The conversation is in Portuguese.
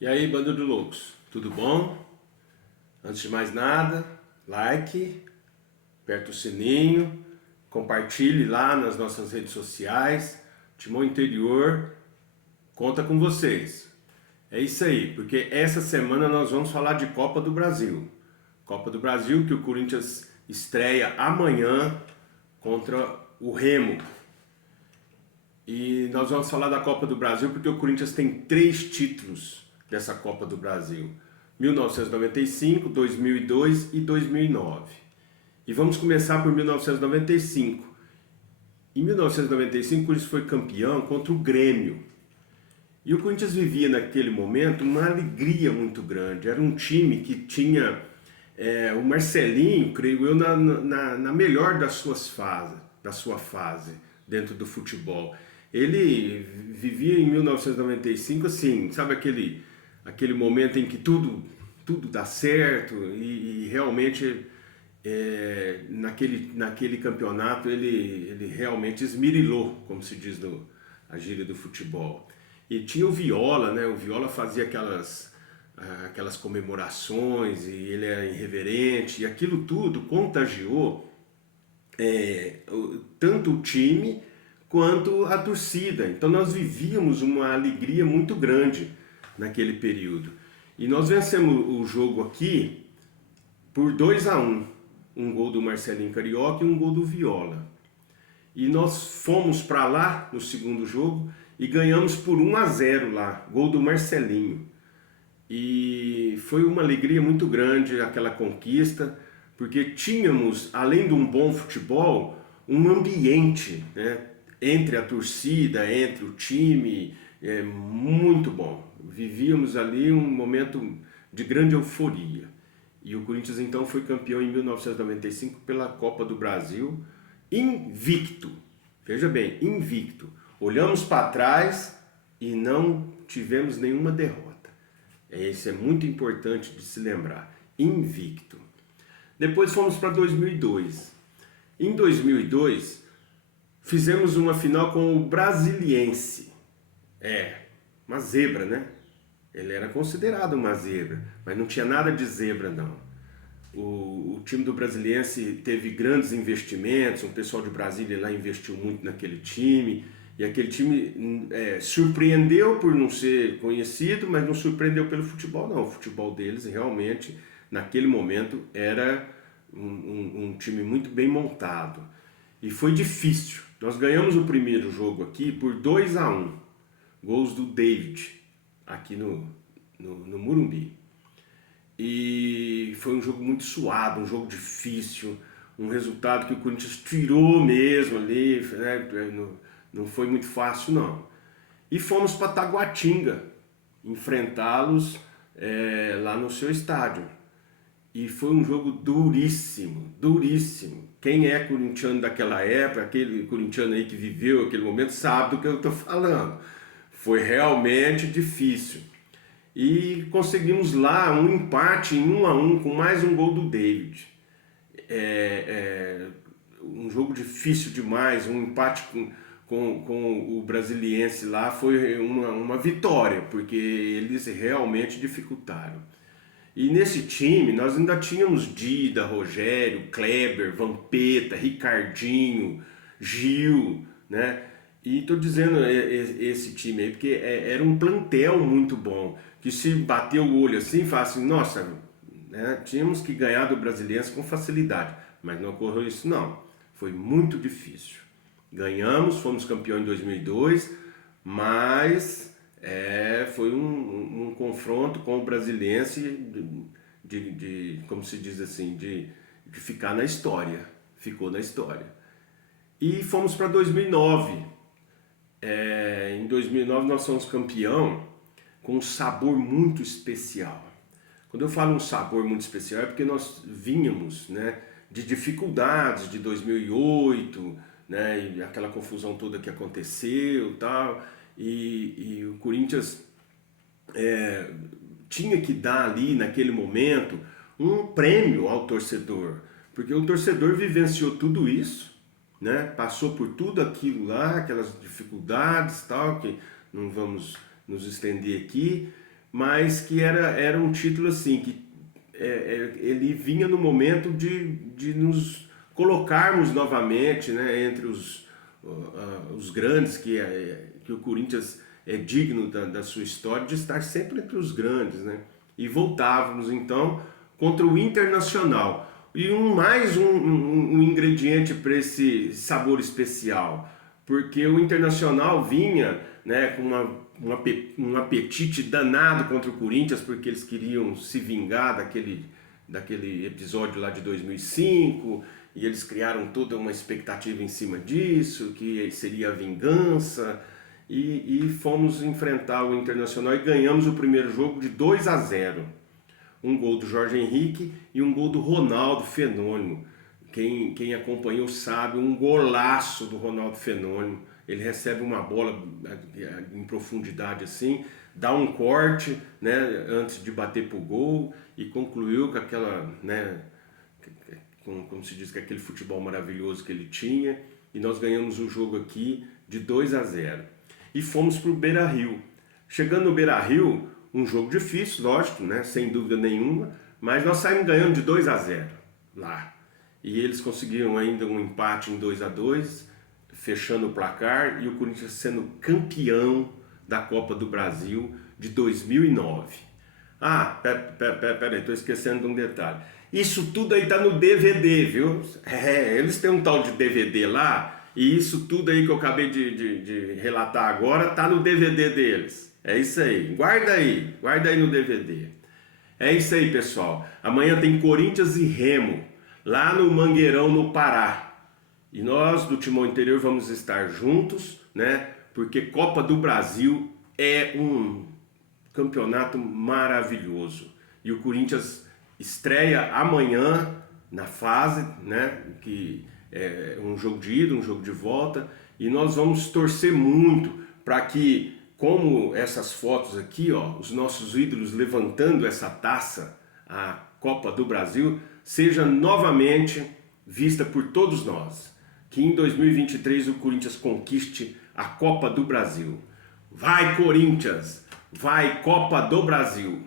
E aí, bando de loucos, tudo bom? Antes de mais nada, like, aperta o sininho, compartilhe lá nas nossas redes sociais. Timão Interior conta com vocês. É isso aí, porque essa semana nós vamos falar de Copa do Brasil. Copa do Brasil que o Corinthians estreia amanhã contra o Remo. E nós vamos falar da Copa do Brasil porque o Corinthians tem 3 títulos dessa Copa do Brasil: 1995, 2002 e 2009. E vamos começar por 1995. Em 1995, o Corinthians foi campeão contra o Grêmio. E o Corinthians vivia naquele momento uma alegria muito grande. Era um time que tinha o Marcelinho, creio eu, na melhor das suas fases, da sua fase dentro do futebol. Ele vivia em 1995 assim, sabe aquele momento em que tudo dá certo e realmente naquele campeonato ele realmente esmirilhou, como se diz a gíria do futebol. E tinha o Viola, né? O Viola fazia aquelas comemorações e ele era irreverente, e aquilo tudo contagiou tanto o time quanto a torcida. Então nós vivíamos uma alegria muito grande naquele período. E nós vencemos o jogo aqui por 2-1. Um gol do Marcelinho Carioca e um gol do Viola. E nós fomos para lá no segundo jogo e ganhamos por 1-0 lá, gol do Marcelinho. E foi uma alegria muito grande aquela conquista, porque tínhamos, além de um bom futebol, um ambiente, né, entre a torcida, entre o time, muito bom. Vivíamos ali um momento de grande euforia. E o Corinthians então foi campeão em 1995 pela Copa do Brasil, invicto. Veja bem, invicto. Olhamos para trás e não tivemos nenhuma derrota. Isso é muito importante de se lembrar. Invicto. Depois fomos para 2002. Em 2002, fizemos uma final com o Brasiliense. Uma zebra, né? Ele era considerado uma zebra, mas não tinha nada de zebra, não. O time do Brasiliense teve grandes investimentos, o pessoal de Brasília lá investiu muito naquele time, e aquele time surpreendeu por não ser conhecido, mas não surpreendeu pelo futebol, não. O futebol deles realmente, naquele momento, era um time muito bem montado. E foi difícil. Nós ganhamos o primeiro jogo aqui por 2-1. Gols do David, aqui no Morumbi. E foi um jogo muito suado, um jogo difícil, um resultado que o Corinthians tirou mesmo ali, né? Não foi muito fácil, não. E fomos para Taguatinga enfrentá-los lá no seu estádio. E foi um jogo duríssimo, duríssimo. Quem é corintiano daquela época, aquele corintiano aí que viveu aquele momento, sabe do que eu estou falando. Foi realmente difícil. E conseguimos lá um empate em 1-1 com mais um gol do David. Um jogo difícil demais, um empate com o Brasiliense lá foi uma vitória, porque eles realmente dificultaram. E nesse time nós ainda tínhamos Dida, Rogério, Kleber, Vampeta, Ricardinho, Gil, né? E estou dizendo esse time aí porque era um plantel muito bom, que se bater o olho assim, fala assim, nossa, né, tínhamos que ganhar do Brasiliense com facilidade, mas não ocorreu isso não, foi muito difícil. Ganhamos, fomos campeão em 2002, mas foi um confronto com o Brasiliense como se diz assim, de ficar na história, ficou na história. E fomos para 2009. Em 2009 nós somos campeão com um sabor muito especial. Quando eu falo um sabor muito especial é porque nós vínhamos, né, de dificuldades de 2008, né, e aquela confusão toda que aconteceu tal, e o Corinthians tinha que dar ali naquele momento um prêmio ao torcedor, porque o torcedor vivenciou tudo isso, né? Passou por tudo aquilo lá, aquelas dificuldades tal, que não vamos nos estender aqui, mas que era um título assim, que ele vinha no momento de nos colocarmos novamente, né, entre os grandes, que o Corinthians é digno da sua história de estar sempre entre os grandes, né? E voltávamos então contra o Internacional. E mais um ingrediente para esse sabor especial, porque o Internacional vinha, né, com um apetite danado contra o Corinthians, porque eles queriam se vingar daquele episódio lá de 2005, e eles criaram toda uma expectativa em cima disso, que seria a vingança, e fomos enfrentar o Internacional e ganhamos o primeiro jogo de 2-0. Um gol do Jorge Henrique e um gol do Ronaldo Fenômeno. Quem acompanhou sabe, um golaço do Ronaldo Fenômeno. Ele recebe uma bola em profundidade assim, dá um corte, né, antes de bater pro gol e concluiu com aquela, né, como se diz, com aquele futebol maravilhoso que ele tinha. E nós ganhamos o jogo aqui de 2-0. E fomos pro Beira-Rio. Chegando no Beira-Rio, um jogo difícil, lógico, né? Sem dúvida nenhuma, mas nós saímos ganhando de 2-0 lá. E eles conseguiram ainda um empate em 2-2, fechando o placar, e o Corinthians sendo campeão da Copa do Brasil de 2009. Ah, peraí, estou esquecendo de um detalhe. Isso tudo aí tá no DVD, viu? Eles têm um tal de DVD lá, e isso tudo aí que eu acabei de relatar agora tá no DVD deles. É isso aí, guarda aí no DVD. É isso aí, pessoal. Amanhã tem Corinthians e Remo, lá no Mangueirão, no Pará. E nós do Timão Interior vamos estar juntos, né? Porque Copa do Brasil é um campeonato maravilhoso. E o Corinthians estreia amanhã na fase, né? Que é um jogo de ida, um jogo de volta. E nós vamos torcer muito para que, como essas fotos aqui, ó, os nossos ídolos levantando essa taça, a Copa do Brasil, seja novamente vista por todos nós. Que em 2023 o Corinthians conquiste a Copa do Brasil. Vai, Corinthians! Vai, Copa do Brasil!